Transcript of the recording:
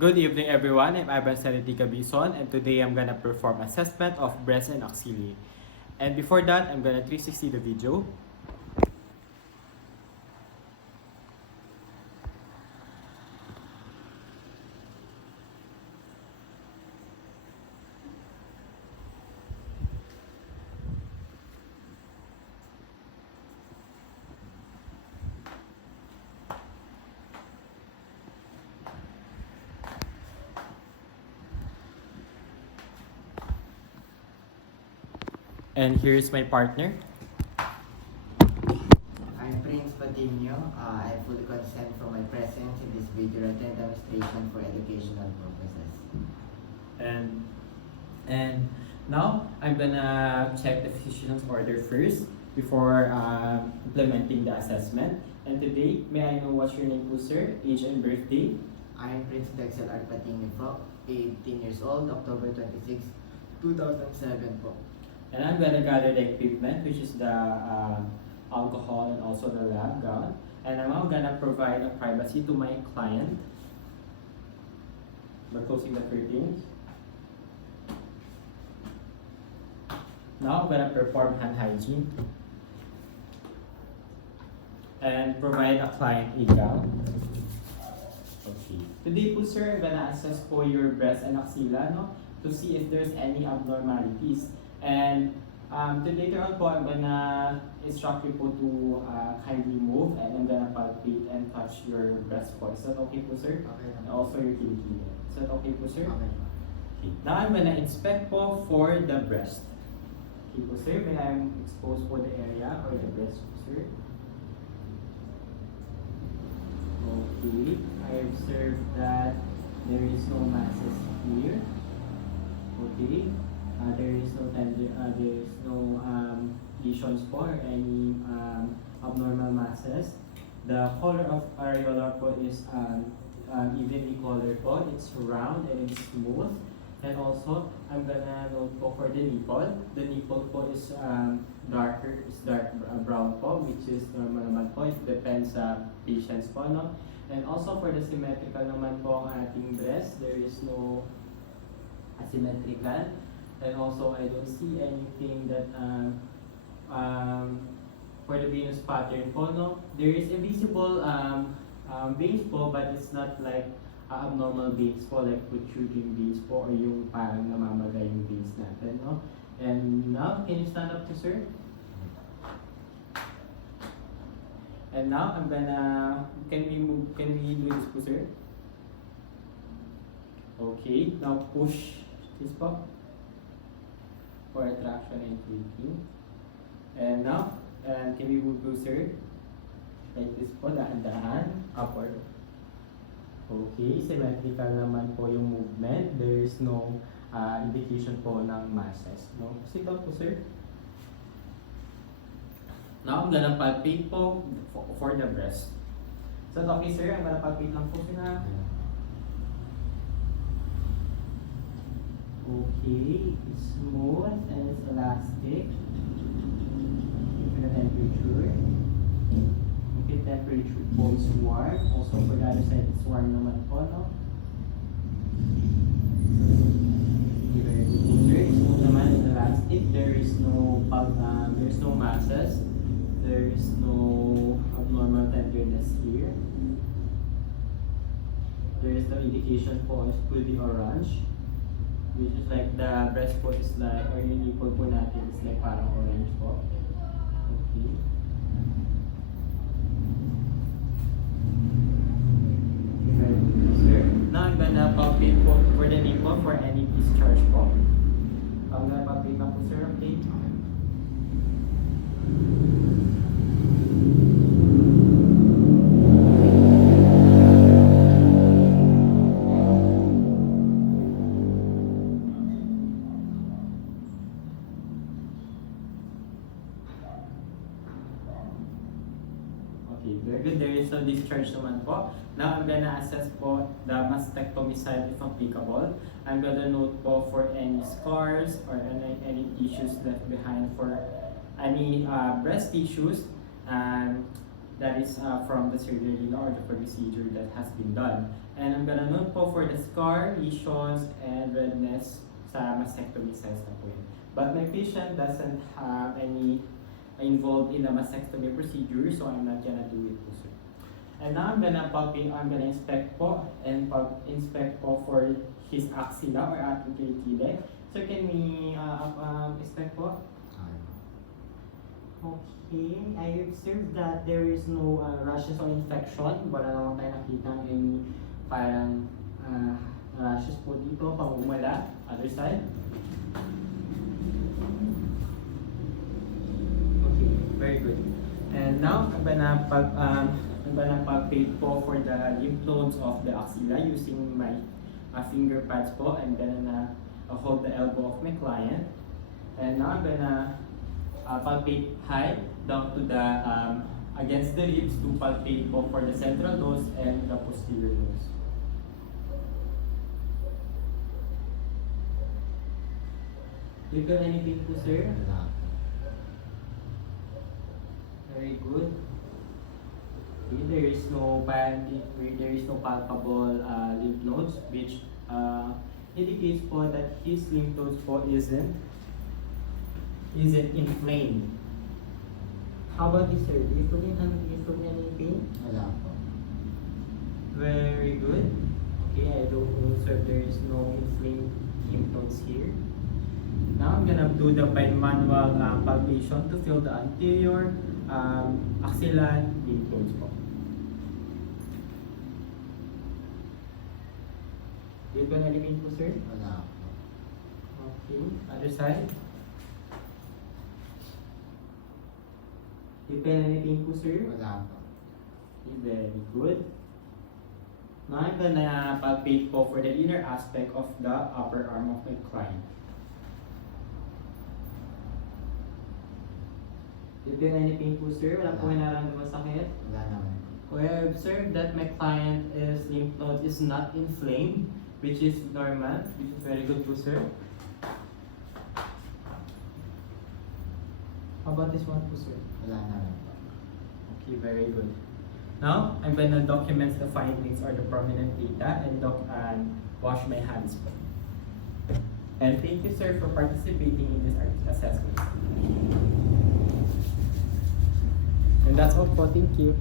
Good evening everyone, I'm Ivan Sanitica Bison and today I'm gonna perform assessment of breast and axilla. And before that, I'm gonna 360 the video. And here's my partner. I'm Prince Patinio. I fully consent for my presence in this video written demonstration for educational purposes. And now I'm gonna check the physician's order first before implementing the assessment. And today, may I know what's your name po, sir? Age and birthday? I'm Prince Dexel Art Patinio po, 18 years old, October 26, 2007 po. And I'm gonna gather the equipment, which is the alcohol and also the lab gown. And I'm now gonna provide a privacy to my client by closing the curtains. Now I'm gonna perform hand hygiene and provide a client a gown. Okay. Today po, sir, I'm gonna assess po your breast and axilla, no, to see if there's any abnormalities. And later on po, I'm gonna instruct you po to kindly move, and I'm gonna palpate and touch your breast po. Is that okay po, sir? Okay. And also your kilikili. Is that okay po, sir? Okay. Okay. Now I'm gonna inspect po for the breast. Okay po, sir. May I expose po the area or the breast po, sir? Okay. I observe that there is no masses here. Okay. There is no lesions po or any abnormal masses. The color of areola po is evenly colored po. It's round and it's smooth. And also, I'm gonna note po for the nipple. The nipple po is dark brown po, which is normal naman po. It depends sa patients po, no? And also for the symmetrical naman po ang ating breast, there is no asymmetrical. And also, I don't see anything that for the venous pattern po, no? There is a visible veins po, but it's not like abnormal veins po, like protruding veins po, or yung parang namamaga yung veins natin, no? And now, can you stand up to, sir? And now, I'm gonna, can we do this po, sir? Okay, now push this po for attraction and tweaking. And now, can we move closer? Like this po, dahan-dahan, upward. Okay, symmetrical naman po yung movement. There is no indication po ng masses. No? Sit down po, sir. Now, I'm gonna palpate po for the breast. So, okay, sir, I'm gonna palpate lang po sila. Okay, it's smooth and it's elastic. Check the temperature. Okay, temperature po is warm. Also for the other side, it's warm naman po, no? Okay, very good. Sir, it's smooth naman, it's elastic. There is no masses. There is no abnormal tenderness here. There is no indication po, it's fully orange. Which is like the breast po is like, or yung nipple po natin is like parang orange po. Okay. Very good, sir. Now I'm gonna palpate po for the nipple for any discharge po. I'm gonna palpate lang po, sir. Okay. Okay, very good. There is no discharge naman po. Now, I'm gonna assess po the mastectomy site if applicable. I'm gonna note po for any scars or any tissues left behind for any breast tissues that is from the surgery or the procedure that has been done. And I'm gonna note po for the scar, lesions, and redness sa mastectomy size na po yun. But my patient doesn't have any involved in the mastectomy procedure, so I'm not gonna do it po, sir. And now I'm gonna inspect po and inspect po for his axilla or apically. Sir, can we inspect po? Okay, I observed that there is no rashes or infection. Wala naman tayo nakita any parang rashes po dito, pamumula. Other side. Okay, very good. And now, I'm gonna palpate po for the lymph nodes of the axilla using my finger pads po. I'm gonna hold the elbow of my client. And now I'm gonna palpate high down to the against the ribs to palpate po for the central nose and the posterior nose. Do you feel anything po, sir? Very good. Okay, there is no palpable lymph nodes, which indicates po that his lymph nodes po isn't inflamed. How about this, sir? Do you feel any pain? Wala po. Very good. Okay, I don't know, sir, there is no inflamed lymph nodes here. Now I'm gonna do the manual palpation to feel the anterior axillary lymph nodes po. Do you feel any pain po, sir? Wala po. Okay, other side. Do you feel anything po, sir? Wala po. Okay, very good. Now I'm gonna palpate po for the inner aspect of the upper arm of my client. Do you feel anything po, sir? Wala po nararamdaman sakit? Wala naman po. We observe that my client is lymph node is not inflamed, which is normal, which is very good po, sir. How about this one po, sir? Wala naman po. Okay, very good. Now, I'm gonna document the findings or the prominent data and wash my hands po. And thank you, sir, for participating in this assessment. And that's all po. Thank you.